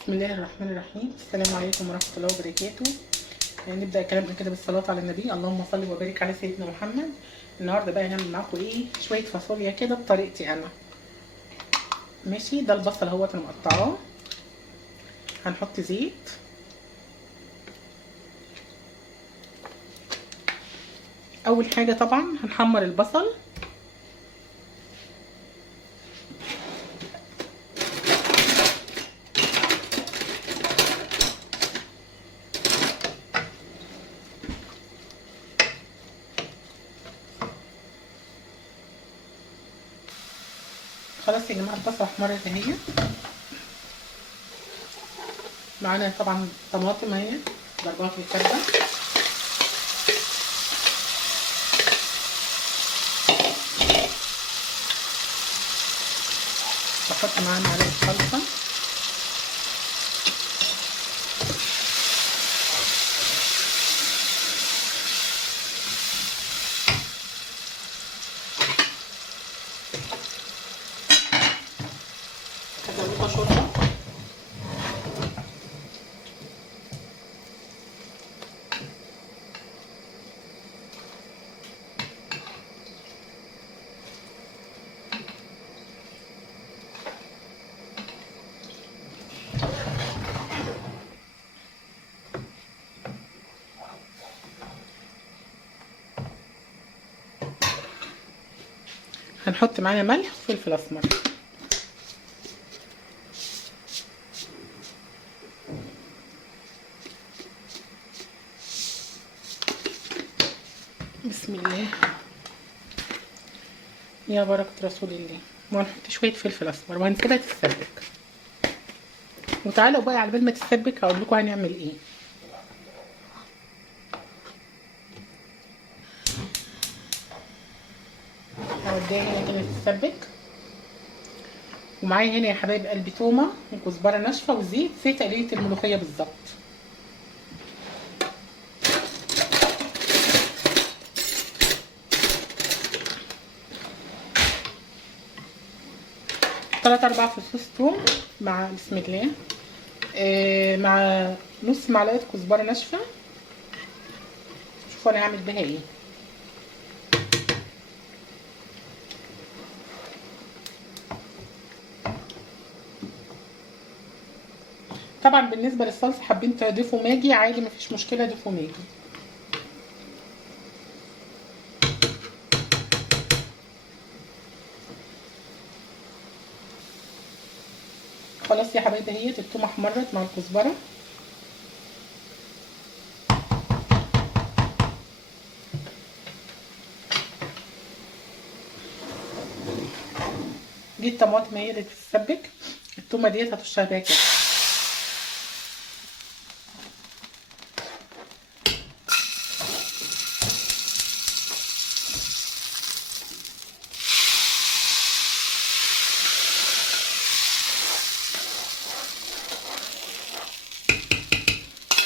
بسم الله الرحمن الرحيم. السلام عليكم ورحمة الله وبركاته. نبدأ كلامنا كده بالصلاة على النبي. اللهم صل وبارك على سيدنا محمد. النهارده بقى هنعمل معاكم شوية فاصوليا كده بطريقتي انا. ماشي، ده البصل اهوت انا مقطعاه. هنحط زيت، اول حاجة طبعا هنحمر البصل. خلاص يا جماعة البصل احمرت اهي. معانا طبعا طماطم اهي ضربات الكبة، بحط معاها معلقة صلصة، هزودها شوربة، هنحط معانا ملح وفلفل اسمر. بسم الله يا بركة رسول الله. وهنحط شوية فلفل اسمر وهنسيبها تتسبك. وتعالوا بقى على بال ما تتسبك هقول لكم هنعمل ايه. هوديها هنا كده تتسبك، ومعايا هنا يا حبايب قلبي تومه وكزبره ناشفه وزيت زي تقليه الملوخيه بالظبط. تلات اربع فصوص توم مع بسم الله مع نص معلقه كزبره ناشفه. شوفوا انا هعمل بيها ايه. طبعا بالنسبه للصلصه حابين تضيفوا ماجي عادي مفيش مشكله، ضيفوا ماجي. خلاص يا حبايبي اهيت التومه احمرت مع الكزبره. دي الطماطم هي اللي بتتسبك، التومه ديت هتشرب بيها كده.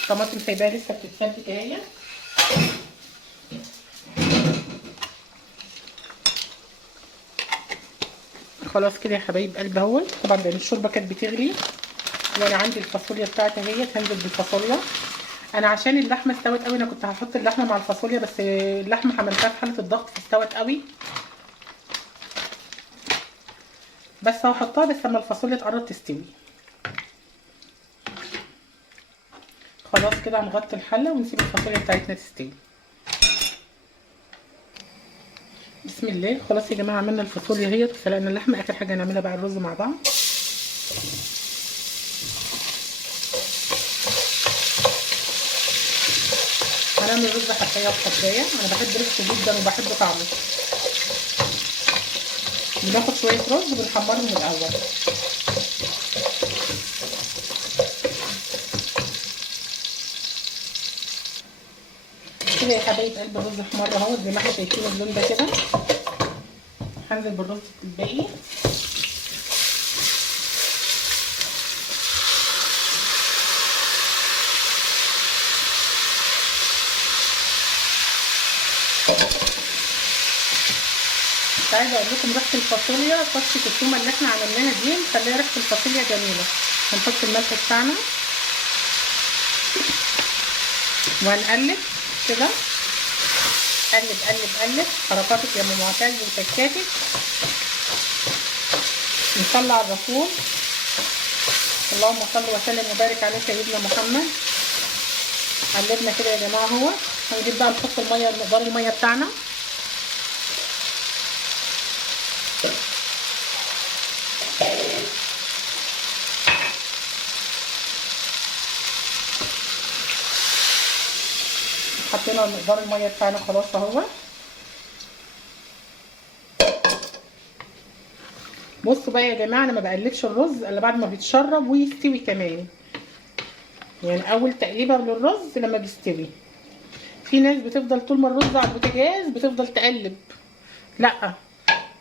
الطماطم سايباها لسه بتتسبك اهي. خلاص كده يا حبايب قلبي اهوت. طبعا لان الشوربه كانت بتغلي وانا عندي الفاصوليا بتاعتي اهي. هنزل بالفاصوليا. انا عشان اللحمه استوت قوي انا كنت هحط اللحمه مع الفاصوليا، بس اللحمه حملتها في حاله الضغط فاستوت قوي. بس هحطها بس لما الفاصوليا تقرب تستوي. خلاص كده هنغطي الحله ونسيب الفاصوليا بتاعتنا تستوي. بسم الله. خلاص يا جماعه عملنا الفاصوليا اهي وسلقنا اللحمه. اخر حاجه هنعملها بقى الرز مع بعض. هنعمل رز حبايه وحبايه. انا بحب ريحته جدا وبحب طعمه. بناخد شويه رز وبنحمرهم الاول. كده يا حبايب قلب الرز احمر اهوت زي ما احنا شايفين اللون ده كده. هنزل بالرز الباقي. عايزه اقول لكم ريحه الفاصوليا، طشه التومه اللي احنا عملناها دي مخليه ريحه الفاصوليا جميله. هنحط الملح بتاعنا وهنقلب كده. قلب قلب قلب حركاتك يا ام معتز وتكاتك. نصلي على الرسول، اللهم صل وسلم وبارك على سيدنا محمد. قلبنا كده يا جماعه اهو. هنجيب بقى نحط الميه، مقدار الميه بتاعنا. حطينا مقدار الميه بتاعنا خلاص اهو. بصوا بقى يا جماعه، انا ما بقلبش الرز الا بعد ما بيتشرب ويستوي كمان. يعني اول تقليبه للرز لما بيستوي. في ناس بتفضل طول ما الرز على البوتاجاز بتفضل تقلب، لا،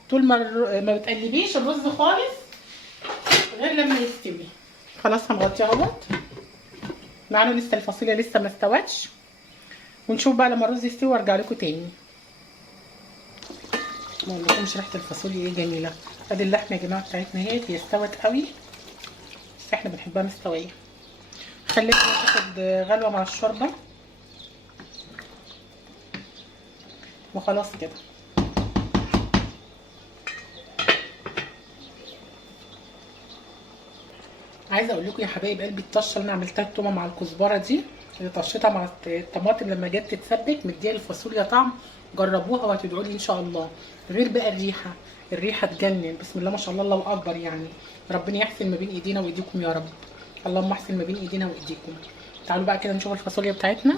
طول ما بتقلبيش الرز خالص غير لما يستوي. خلاص هنغطيه اهوت. معانا لسه الفاصوليا لسه ما استوتش، ونشوف بقى لما الرز يستوي وارجع لكم تاني. ما اقولكمش ريحه الفاصوليا ايه جميله. ادي اللحمه يا جماعه بتاعتنا اهي، هي استوت قوي بس احنا بنحبها مستويه. خليتها تاخد غلوه مع الشوربه وخلاص كده. عايزه اقول لكم يا حبايب قلبي، الطشه اللي انا عملتها التومه مع الكزبره دي اللي طشيتها مع الطماطم لما جت تتسبك مديه الفاصوليا طعم. جربوها وهتدعوا لي ان شاء الله. غير بقى الريحه تجنن. بسم الله ما شاء الله، الله اكبر يعني. ربنا يحسن ما بين ايدينا وايديكم يا رب. اللهم احسن ما بين ايدينا وايديكم. تعالوا بقى كده نشوف الفاصوليا بتاعتنا.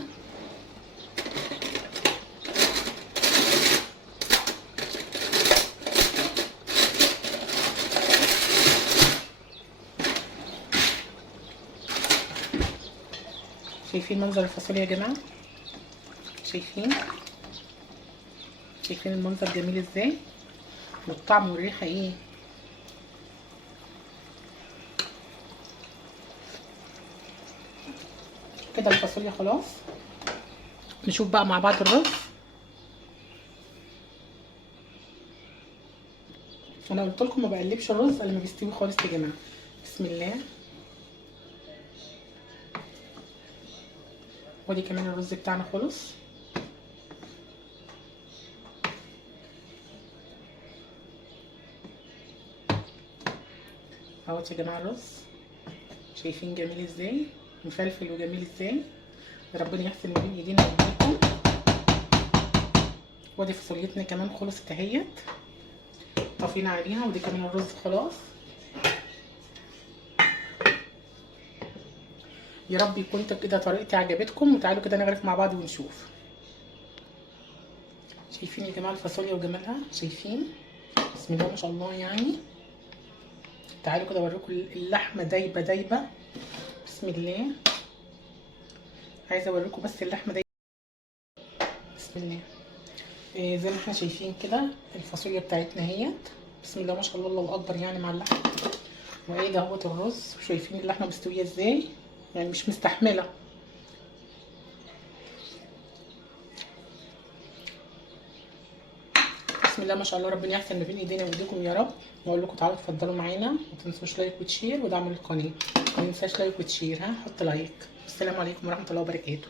شايفين منظر الفاصوليا يا جماعه؟ شايفين المنظر جميل ازاي، والطعم والريحه ايه. كده الفاصوليا خلاص. نشوف بقى مع بعض الرز. انا قلت لكم ما بقلبش الرز الا لما بيستوي خالص يا جماعه. بسم الله. ودي كمان الرز بتاعنا خلص. اهوت يا جماعه الرز. شايفين جميل ازاي، مفلفل وجميل ازاي. ربنا يحسن ما بين ايدينا وايديكم. ودي فاصوليتنا كمان خلصت اهيت، طفينا عليها. ودي كمان الرز خلاص. يا رب يكون كده طريقتي عجبتكم، وتعالوا كده نغرف مع بعض ونشوف. شايفين يا جماعه الفاصوليا وجمالها؟ شايفين؟ بسم الله ما شاء الله يعني. تعالوا كده اوريكم اللحمه دايبه دايبه. بسم الله. عايزه اوريكم بس اللحمه دايبه. بسم الله. زي ما احنا شايفين كده الفاصوليا بتاعتنا اهيت. بسم الله ما شاء الله، الله اكبر يعني مع اللحمه. وايه ده اهوت الرز. وشايفين اللحمه مستويه ازاي، يعني مش مستحمله. بسم الله ما شاء الله. ربنا يحسن ما بين ايدينا وايديكم يا رب. واقول لكم تعالوا اتفضلوا معانا، ما تنسوش لايك وتشير ودعم القناه. ما تنساش لايك وتشير، حط لايك. السلام عليكم ورحمه الله وبركاته.